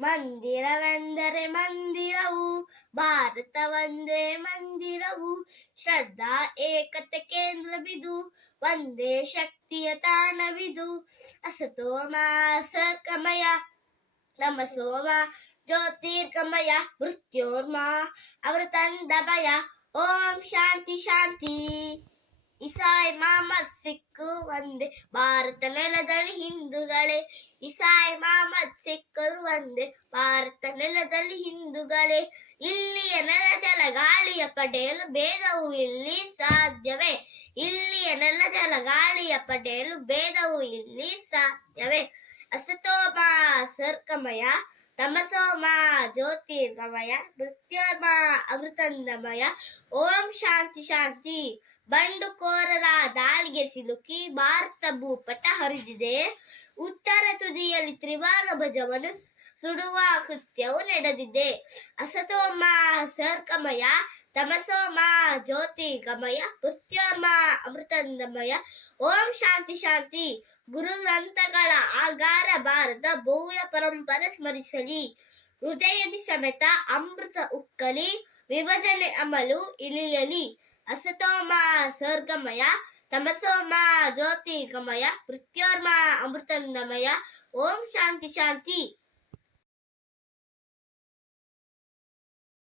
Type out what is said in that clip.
ಮಂದಿರವೆಂದರೆ ಮಂದಿರವು ಭಾರತ ಒಂದೇ ಮಂದಿರವು, ಶ್ರದ್ಧಾ ಏಕತೆ ಕೇಂದ್ರವಿದು, ಒಂದೇ ಶಕ್ತಿಯ ತಾಣವಿದು. ಅಸತೋಮ ಸರ್ಕಮಯ ನಮ್ಮ ಸೋಮ ಜ್ಯೋತಿರ್ಗಮಯ, ಮೃತ್ಯೋರ್ಮ ಭಯ. ಓಂ ಶಾಂತಿ ಶಾಂತಿ. ಇಸಾಯ್ ಮಾಮ ಸಿಕ್ಕು ಒಂದೇ. ಭಾರತ ನೆಲದಲ್ಲಿ ಹಿಂದೂಗಳೇ. ಇಸಾಯ್ ಮಾಮದ್ ಸಿಕ್ಕರು ಒಂದೇ. ಭಾರತ ನೆಲದಲ್ಲಿ ಹಿಂದೂಗಳೇ. ಇಲ್ಲಿಯ ನೆಲ ಜಲ ಗಾಳಿಯ ಪಡೆಯಲು ಭೇದವು ಇಲ್ಲಿ ಸಾಧ್ಯವೇ. ಇಲ್ಲಿಯ ನೆಲ ಜಲ ಗಾಳಿಯ ಪಡೆಯಲು ಭೇದವು ಇಲ್ಲಿ ಸಾಧ್ಯವೇ. ಅಸತೋಮ ಸರ್ಕಮಯ ತಮಸೋಮ ಜ್ಯೋತಿರ್ಗಮಯ ಮೃತ್ಯೋರ್ಮ ಅಮೃತಂದಮಯ ಓಂ ಶಾಂತಿ ಶಾಂತಿ. ಬಂಡುಕೋರರ ದಾಳಿಗೆ ಸಿಲುಕಿ ಭಾರತ ಭೂಪಟ ಹರಿದಿದೆ. ಉತ್ತರ ತುದಿಯಲ್ಲಿ ತ್ರಿವಾರ ಭಜವನ್ನು ಸುಡುವ ಕೃತ್ಯವು ನಡೆದಿದೆ. ಅಸತೋಮ ಸರ್ಕಮಯ ತಮಸೋಮ ಜ್ಯೋತಿರ್ಗಮಯ ಮೃತ್ಯೋರ್ಮ ಅಮೃತಂದಮಯ ಓಂ ಶಾಂತಿ ಶಾಂತಿ ಗುರು ಗ್ರಂಥಗಳ ಆಗಾರ ಭಾರತ ಭವ್ಯ ಪರಂಪರೆ ಸ್ಮರಿಸಲಿ ಹೃದಯದಿ ಸಮೇತ ಅಮೃತ ಉಕ್ಕಲಿ ವಿಭಜನೆ ಅಮಲು ಇಳಿಯಲಿ ಅಸತೋಮ ಸರ್ಗಮಯ ತಮಸೋಮ ಜ್ಯೋತಿರ್ಗಮಯ ಮೃತ್ಯೋರ್ಮ ಅಮೃತಂದಮಯ ಓಂ ಶಾಂತಿ ಶಾಂತಿ